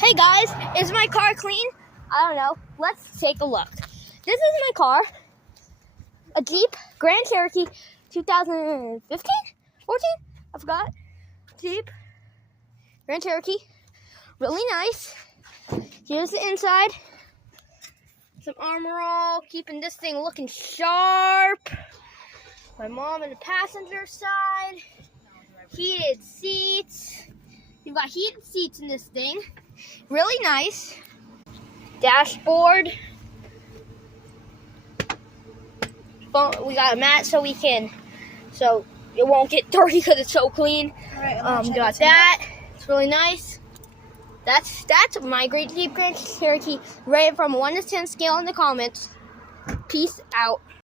Hey guys, is my car clean? I don't know. Let's take a look. This is my car. A Jeep Grand Cherokee 2015? 14? I forgot. Jeep Grand Cherokee. Really nice. Here's the inside. Some Armor All, keeping this thing looking sharp. My mom in the passenger side. Heated seats. You've got heated seats in this thing. Really nice. Dashboard. We got a mat so it won't get dirty because it's so clean. Got that. It's really nice. That's my great Jeep Grand Cherokee. Rate it from 1 to 10 scale in the comments. Peace out.